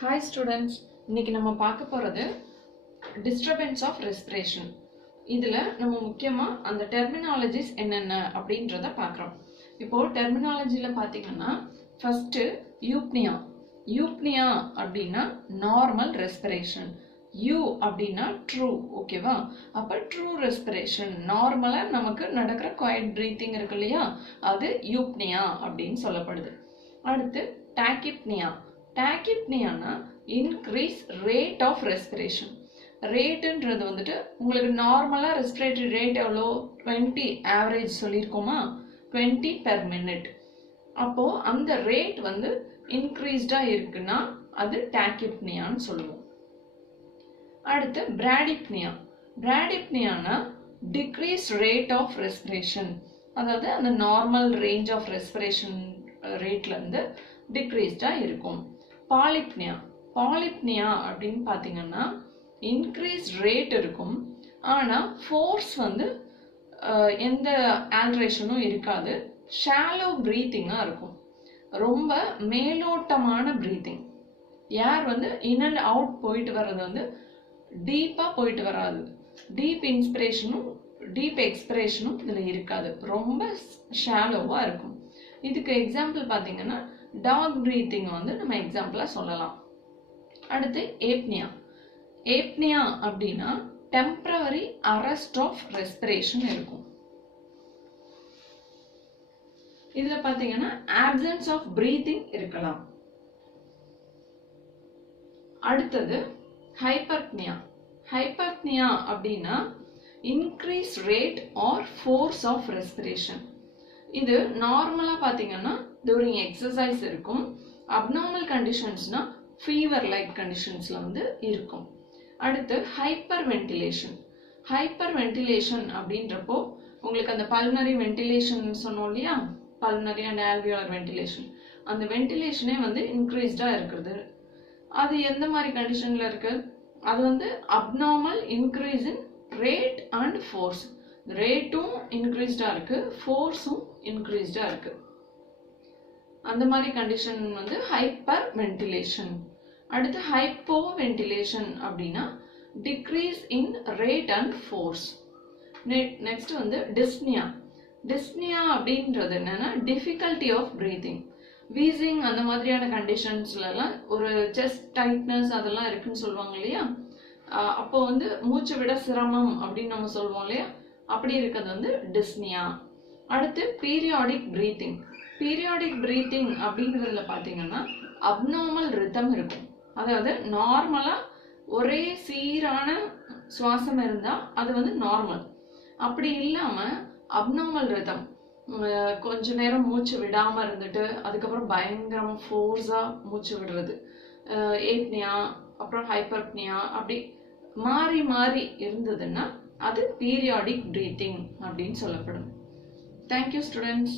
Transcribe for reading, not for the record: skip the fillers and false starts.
Hi students, இன்னைக்கு நம்ம பார்க்க போறது disturbance of respiration. இதுல நம்ம முக்கியமா அந்த terminologies என்னென்ன அப்படின்றத பார்க்கறோம். இப்போ terminologyல பாத்தீங்கன்னா first eupnea. Eupnea அப்படினா normal respiration. U அப்படினா true, ஓகேவா? அப்ப true respiration, நார்மலா நமக்கு நடக்கிற quiet breathing இருக்கு இல்லையா? அது eupnea அப்படின்னு சொல்லப்படுது. அடுத்து tachypnea. Tachypnea na increase rate of respiration. Rate ன்றது வந்துட்டு உங்களுக்கு நார்மலா respiratory rate எவ்வளோ 20 average சொல்லிருக்கோமா 20 per minute. அப்போ அந்த rate வந்து increased இருக்குன்னா அது tachypnea ன்னு சொல்லுவோம். அடுத்து bradypnea. Bradypnea na decreased rate of respiration. அதாவது அந்த நார்மல் range of respiration rateல இருந்து decreased இருக்கும். Polypnea. Polypnea அப்படின்னு பாத்தீங்கன்னா increased rate இருக்கும் ஆனா force வந்து எந்த alterationும் இருக்காது, shallow breathing இருக்கும், ரொம்ப மேலோட்டமான breathing. ஏர் வந்து in and out போயிட்டு வர்றது வந்து டீப்பா போயிட்டு வராது, டீப் இன்ஸ்பிரேஷனும் டீப் எக்ஸ்பிரேஷனும் இதுல இருக்காது, ரொம்ப ஷாலோவா இருக்கும். இதுக்கு எக்ஸாம்பிள் பாத்தீங்கன்னா டாக் பிரீத்திங் வந்து நம்ம எக்ஸாம்பிளா சொல்லலாம். அடுத்து ஏப்னியா. ஏப்னியா அப்படின்னா டெம்பரவரி அரெஸ்ட் ஆஃப் ரெஸ்பிரேஷன் இருக்கும். இதுல பாத்தீங்கன்னா ஆப்சன்ஸ் ஆஃப் பிரீத்திங் இருக்கலாம். அடுத்தது ஹைப்பர்ப்னியா. ஹைப்பர்ப்னியா அப்படின்னா increase rate or force of respiration. இது நார்மலா பாத்தீங்கன்னா during exercise இருக்கும், abnormal conditionsனா fever like conditionsல வந்து இருக்கும். அடுத்து ஹைப்பர் வென்டிலேஷன். ஹைப்பர் வென்டிலேஷன் அப்படின்றப்போ உங்களுக்கு அந்த பல்மனரி வென்டிலேஷன் சொன்னோம் இல்லையா, பல்மனரி அண்ட் ஆல்வியோலர் வென்டிலேஷன், அந்த வென்டிலேஷனே வந்து இன்க்ரீஸ்டா இருக்குது. அது எந்த மாதிரி கண்டிஷன்ல இருக்கு, அது வந்து abnormal increase in rate and force. ரேட்டும் இன்க்ரீஸ்டா இருக்கு, ஃபோர்ஸும் இன்க்ரீஸ்டா இருக்கு. அந்த மாதிரி கண்டிஷன் வந்து ஹைப்பர் வென்டிலேஷன். அடுத்து ஹைப்போ வென்டிலேஷன் அப்படின்னா decrease in rate and force. Next வந்து டிஸ்னியா. டிஸ்னியா அப்படின்றது என்னன்னா டிஃபிகல்ட்டி ஆஃப் பிரீத்திங், வீசிங் அந்த மாதிரியான கண்டிஷன்ஸ்ல எல்லாம் ஒரு செஸ்ட் டைட்னஸ் அதெல்லாம் இருக்குன்னு சொல்லுவாங்க இல்லையா, அப்போ வந்து மூச்சு விட சிரமம் அப்படின்னு நம்ம சொல்லுவோம் இல்லையா, அப்படி இருக்கிறது வந்து டிஸ்னியா. அடுத்து பீரியாடிக் பிரீத்திங். பீரியாடிக் பிரீத்திங் அப்படிங்கிறதுல பாத்தீங்கன்னா அப்நார்மல் ரிதம் இருக்கும், அதாவது நார்மலா ஒரே சீரான சுவாசம் இருந்தா அது வந்து நார்மல். அப்படி இல்லாம அப்நார்மல் ரிதம், கொஞ்ச நேரம் மூச்சு விடாம இருந்துட்டு அதுக்கப்புறம் பயங்கரமா ஃபோர்ஸா மூச்சு விடுறது, ஏப்னியா அப்புறம் ஹைப்பர்ப்னியா அப்படி மாறி மாறி இருந்ததுன்னா அது பீரியாடிக் பிரீத்திங் அப்படின்னு சொல்லப்படும். Thank you students.